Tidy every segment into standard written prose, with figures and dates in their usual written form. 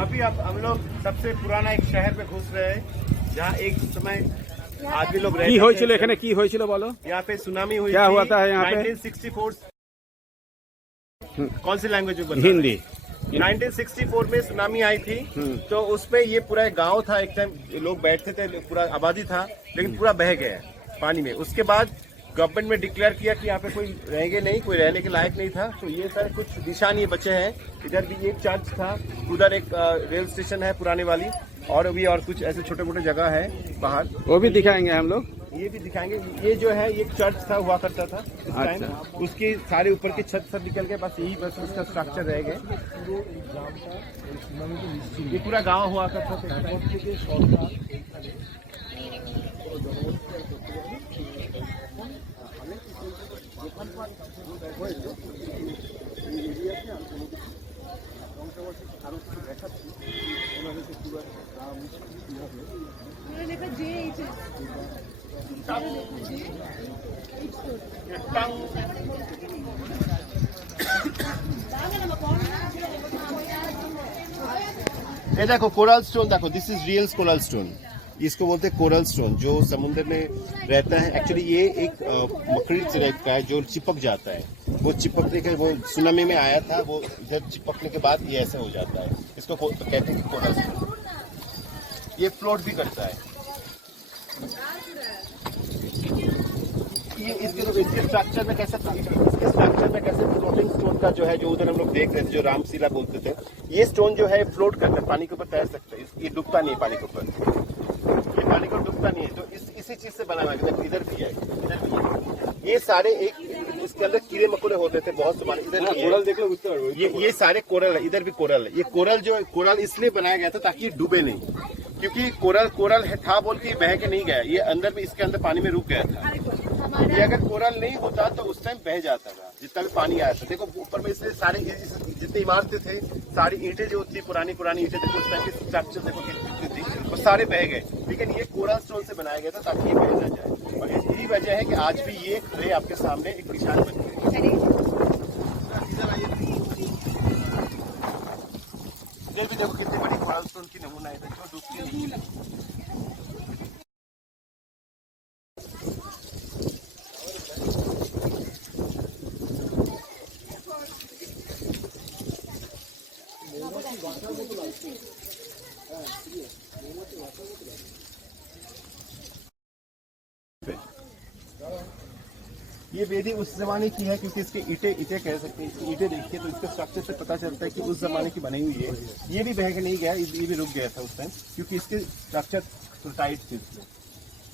अभी अब हम लोग सबसे पुराना एक शहर में घुस रहे हैं जहाँ एक समय आदमी लोग কি হয়েছিল এখানে কি হয়েছিল বলো यहाँ पे सुनामी हुई क्या थी हुआ था यहाँ पे? 1964 कौन सी लैंग्वेज में हिंदी 1964 में सुनामी आई थी तो उसमें ये पूरा गांव था। एक टाइम लोग बैठते थे, पूरा आबादी था, लेकिन पूरा बह गया पानी में। उसके बाद गवर्नमेंट में डिक्लेयर किया कि यहाँ पे कोई रहेंगे नहीं, कोई रहने के लायक नहीं था। तो ये सारे कुछ निशान ये बचे हैं। इधर भी एक चर्च था, उधर एक रेल स्टेशन है पुराने वाली, और भी और कुछ ऐसे छोटे मोटे जगह है बाहर, वो भी दिखाएंगे हम लोग। ये भी दिखाएंगे। ये जो है ये चर्च था, हुआ करता था इस टाइम। उसकी सारे ऊपर की छत सब निकल गए, बस यही बस उसका स्ट्रक्चर रह गए। ये पूरा गांव हुआ करता था। ये देखो कोरल स्टोन, देखो this is real coral stone. इसको बोलते हैं कोरल स्टोन, जो समुद्र में रहता है। एक्चुअली ये एक मकड़ी तरह का है जो चिपक जाता है। वो चिपकने के वो सुनामी में आया था, वो इधर चिपकने के बाद ये ऐसे हो जाता है। इसको कहते हैं कोरल स्टोन। ये फ्लोट भी करता है। ये इसके स्ट्रक्चर में कैसे फ्लोटिंग स्टोन का जो है, जो उधर हम लोग देख रहे थे, जो रामशिला बोलते थे, ये स्टोन जो है फ्लोट करता है, पानी के ऊपर तैर सकता है। ये डूबता नहीं है पानी के ऊपर, ये पानी को डूबता नहीं है। तो इसी चीज से बना हुआ है। इधर भी है, इधर भी है। ये सारे एक इसके अंदर कीड़े मकोड़े होते थे बहुत सारे। इधर कोरल देख लो, ये सारे कोरल है। इधर भी कोरल है। ये कोरल इसलिए बनाया गया था ताकि ये डूबे नहीं, क्योंकि कोरल है था बोल के बह के नहीं गया। ये अंदर भी इसके अंदर पानी में रुक गया था। ये अगर कोरल नहीं होता तो उस टाइम बह जाता था, जितना भी पानी आया था। देखो ऊपर में इसलिए सारे जितनी इमारतें थे, सारी ईंटें जो थी, पुरानी ईंटें, देखो उस टाइम की स्ट्रक्चर देखो कितनी थी, वो सारे बह गए। लेकिन ये कोरल स्टोन से बनाया गया था ताकि ये बह ना जाए। और यही वजह है कि आज भी ये खड़े आपके सामने एक निशान बन गए। इधर भी देखो कितनी बड़ी कोरल स्टोन की नमूना है जो डूबती नहीं है। ये वेदी उस जमाने की है, क्योंकि इसके ईंटें कह सकते हैं। इसकी ईंटें देखिए तो इसके स्ट्रक्चर से पता चलता है कि उस जमाने की बनी हुई है। ये भी बह के नहीं गया, ये भी रुक गया था उस टाइम, क्योंकि इसके स्ट्रक्चर तो टाइट थे इसमें।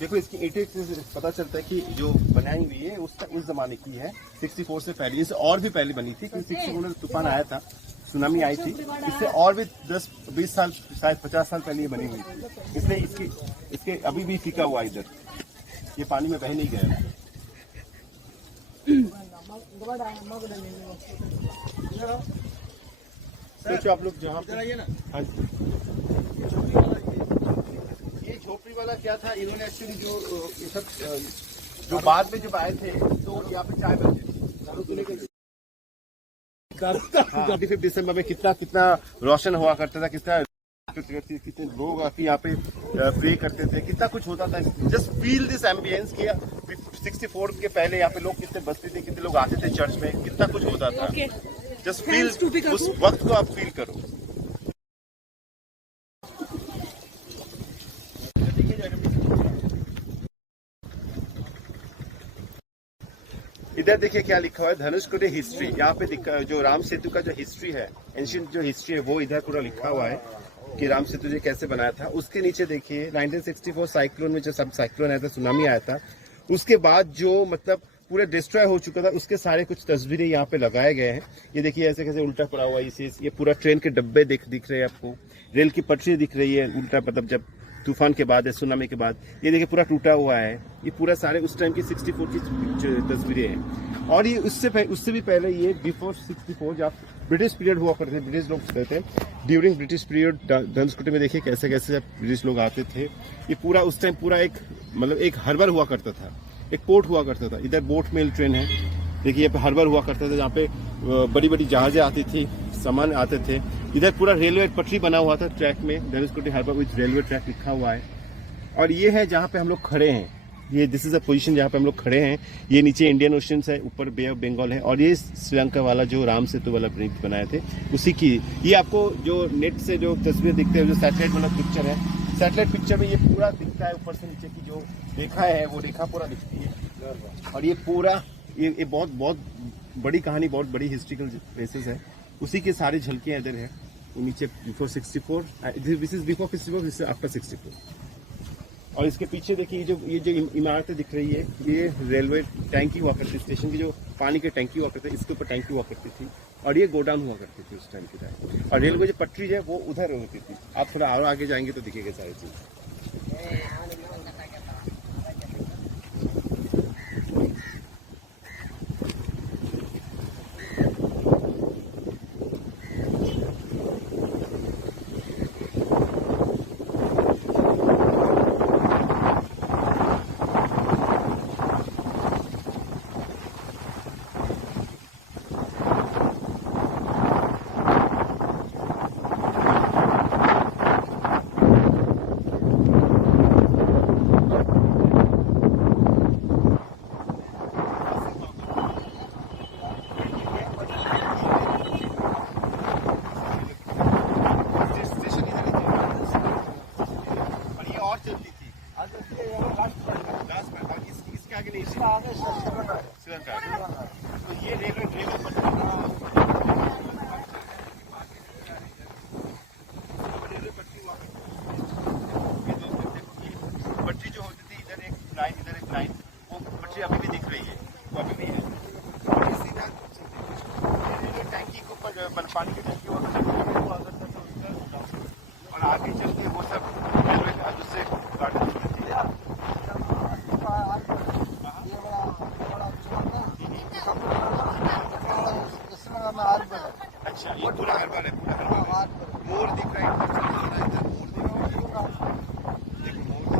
देखो इसकी ईंटें से पता चलता है कि जो बनाई हुई है उस जमाने की है, 64 से पहले। इससे और भी पहले बनी थी, क्योंकि 64 में तूफान आया था, सुनामी आई थी। इससे और भी 10-20 साल, शायद 50 साल पहले ये बनी हुई थी। इसलिए इसके अभी भी टिका हुआ इधर, ये पानी में बह नहीं गया। सोचो आप लोग जहाँ ना, हाँ जी, ये झोपड़ी वाला क्या था, इन्होंने एक्चुअली जो सब जो बाद में जब आए थे तो यहाँ पे चाय बनती थी। 25 दिसंबर में कितना रोशन हुआ करता था, कितने लोग आके यहाँ पे प्रे करते थे, कितना कुछ होता था। जस्ट फील दिस एम्बियंस किया। 64 के पहले यहाँ पे लोग कितने बसते थे, कितने लोग आते थे चर्च में, कितना कुछ होता था। जस्ट फील, उस वक्त को आप फील करो। इधर देखिए क्या लिखा हुआ है, धनुषकोडी हिस्ट्री। यहाँ पे जो राम सेतु का जो हिस्ट्री है, एंशियंट जो हिस्ट्री है, वो इधर पूरा लिखा हुआ है कि राम सेतु जी कैसे बनाया था। उसके नीचे देखिए 1964 साइक्लोन में जो सब साइक्लोन आया था, सुनामी आया था, उसके बाद जो मतलब पूरा डिस्ट्रॉय हो चुका था, उसके सारे कुछ तस्वीरें यहाँ पे लगाए गए हैं। ये देखिए ऐसे कैसे उल्टा पड़ा हुआ है। ये पूरा ट्रेन के डब्बे दिख रहे हैं आपको, रेल की पटरी दिख रही है उल्टा, मतलब जब तूफान के बाद है, सुनामी के बाद। ये देखिए पूरा टूटा हुआ है। ये पूरा सारे उस टाइम की 64 की तस्वीरें हैं। और ये उससे भी पहले, ये बिफोर 64 जब ब्रिटिश पीरियड हुआ करते थे, ब्रिटिश लोग कहते हैं ड्यूरिंग ब्रिटिश पीरियड, धनुषकोडी में देखिए कैसे कैसे ब्रिटिश लोग आते थे। ये पूरा उस टाइम पूरा एक मतलब एक हार्बर हुआ करता था, एक पोर्ट हुआ करता था। इधर बोट मेल ट्रेन है, देखिए यहाँ पे हार्बर हुआ करता था, जहाँ पे बड़ी बड़ी जहाजें आती थी, सामान आते थे। इधर पूरा रेलवे पटरी बना हुआ था ट्रैक में, Dhanushkodi harbour with railway track लिखा हुआ है। और ये है जहाँ पे हम लोग खड़े हैं, ये दिस इज अ पोजीशन जहाँ पे हम लोग खड़े हैं। ये नीचे इंडियन ओशन है, ऊपर बे ऑफ बंगाल है, और ये श्रीलंका वाला जो राम सेतु वाला ब्रिज बनाए थे उसी की, ये आपको जो नेट से जो तस्वीर दिखते हैं, जो सैटेलाइट वाला पिक्चर है, सैटेलाइट पिक्चर में ये पूरा दिखता है, ऊपर से नीचे की जो रेखा है वो रेखा पूरा दिखती है। और ये पूरा ये बहुत बहुत बड़ी कहानी, बहुत बड़ी हिस्ट्रिकल प्लेसेस है, उसी के सारी झलकियाँ इधर है। नीचे before 64, this is before 64, this is after 64। और इसके पीछे देखिए ये जो इमारतें दिख रही है, ये रेलवे टैंकी हुआ करती, स्टेशन की जो पानी के टैंकी हुआ करते, इसके ऊपर टैंकी हुआ करती थी, और ये गोडाउन हुआ करती थी उस टाइम के टाइम। और रेलवे जो पटरी है वो उधर होती थी। आप थोड़ा और आगे जाएंगे तो दिखेगा सारी चीज। तो ये रेलवे पटरी जो होती थी, इधर एक लाइन, वो पटरी अभी भी दिख रही है, वो अभी भी है। और ये सीधा रेलवे टैंकी के ऊपर पानी की टैंकी और आगे चलते वो सब रेलवे का दूसरे गाड़ी थी। अच्छा, ये पूरा हार्बर है, मोर दिख रहा है, इधर मोर दिख रहा है, देखो मोर,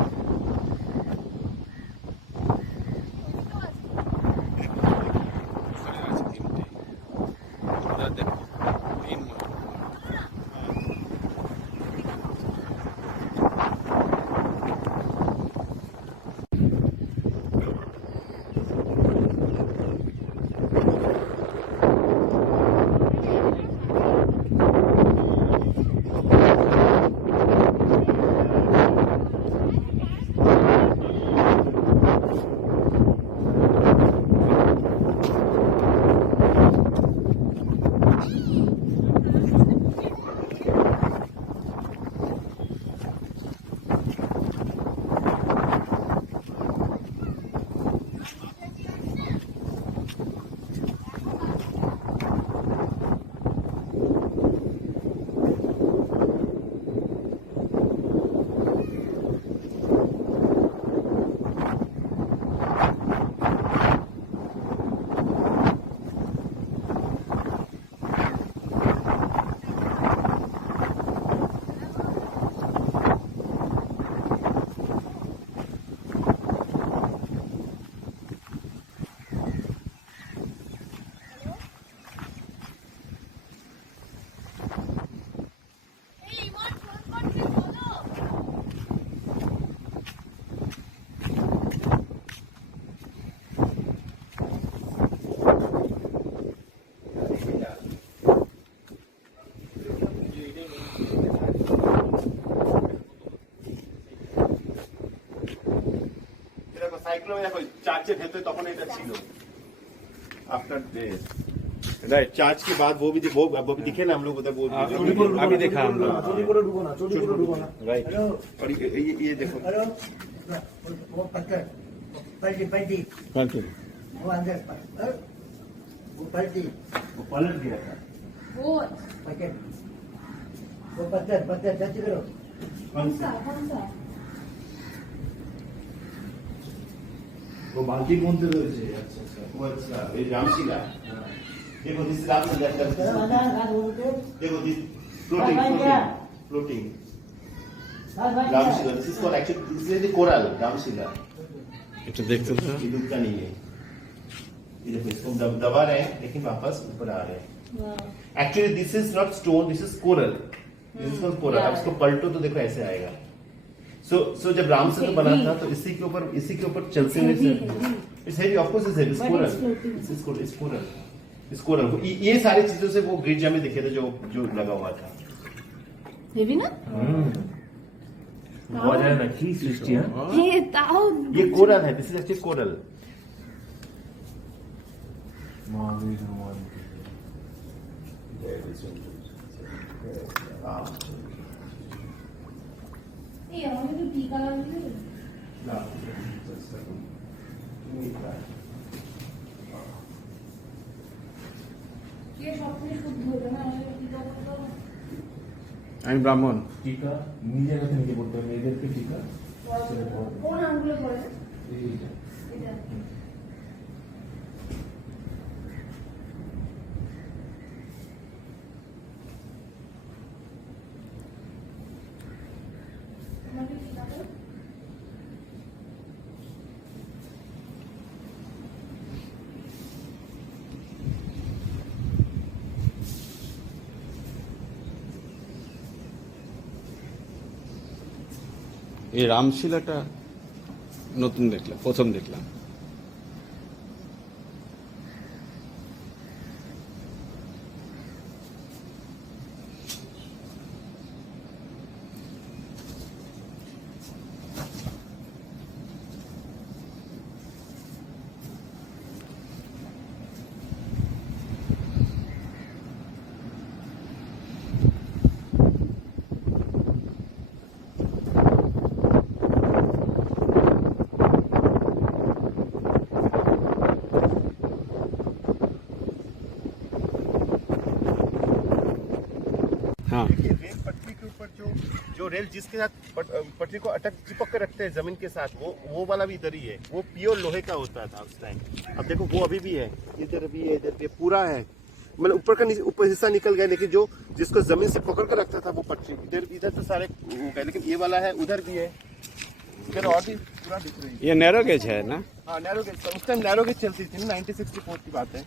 সাইক্লোনে দেখো চার্চে ভেতরে তখন এটা ছিল आफ्टर दिस राइट चार्ज के बाद वो भी दिखे ना हम लोग उधर वो अभी देखा हम लोग। चोरी को डूबो ना राइट। और ये देखो वो पत्थर पलटी वो अंदर वो पलटी वो पलट गया था। वो पैकेट वो पत्थर टच करो कौन सा वो बाल्टी कोणते রয়েছে আচ্ছা वो अच्छा ये रामशिला देखो दिस रामशिला देखो this floating Ramshila this is called actually this is the coral Ramshila. এটা দেখতে তো ये डूबता नहीं है, ये देखो इसको दबा रहे हैं लेकिन वापस ऊपर आ रहे हैं। Actually this is not stone, this is coral, this is called coral. अब इसको पलटो तो देखो ऐसे आएगा। सो जब राम सेतु बना था तो इसी के ऊपर चलते हुए it's heavy, of course it's heavy, it's coral. ये सारी चीजों से वो गिरजा में दिखे थे जो लगा हुआ था। हेवी ना? नक्की सृष्टि है। ये कोरल है, दिस इज एक्चुअली कोरल। ये আমাকে তো টিকা লাগবে। কে স্বপ্নে শুদ্ধ হবে না, আমাকে টিকা করতে হবে। আমি ব্রাহ্মণ। টিকা নিজের কাছে নিজে করতে হবে, মেয়েদেরকে টিকা কোন আঙ্গুলে পড়ে? এইটা। এটা। আমাকে টিকা করো। এই রামশিলাটা নতুন দেখলাম, প্রথম দেখলাম। हाँ, देखिए रेल पटरी के ऊपर जो रेल जिसके साथ पटरी को अटक चिपक कर रखते हैं जमीन के साथ, वो वाला भी इधर ही है। वो प्योर लोहे का होता था उस टाइम। अब देखो वो अभी भी है, इधर भी है, इधर भी है, पूरा है। मतलब ऊपर हिस्सा निकल गया, लेकिन जो जिसको जमीन से पकड़ कर रखता था वो पटरी इधर तो सारे हो गए, लेकिन ये वाला है, उधर भी है, इधर और भी पूरा दिख रही है। ये नैरो गेज है ना? हाँ नैरो गेज, उस टाइम नैरो गेज चलती थी, 1964 की बात है।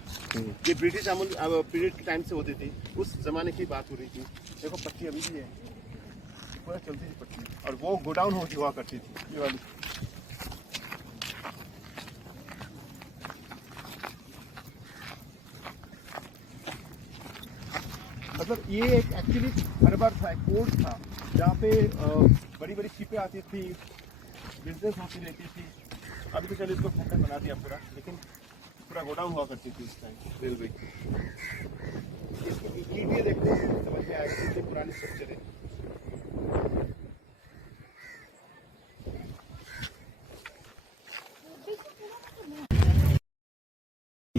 ये ब्रिटिश पीरियड के टाइम से होती थी, उस जमाने की बात हो रही थी। देखो पट्टी अभी भी है, पूरा चलती थी पट्टी, और वो गोडाउन हुआ करती थी ये वाली। मतलब ये एक एक्चुअली हार्बर था, एक पोर्ट था, जहाँ पे बड़ी बड़ी शिपें आती थी, बिजनेस होती रहती थी। अभी तो चलो इसको फोकस बना दिया पूरा, लेकिन पूरा गोडाउन हुआ करती थी उस टाइम रेलवे की। इसकी ईंटें देखते हैं, समझ में आएगी, कितनी पुरानी स्ट्रक्चर है।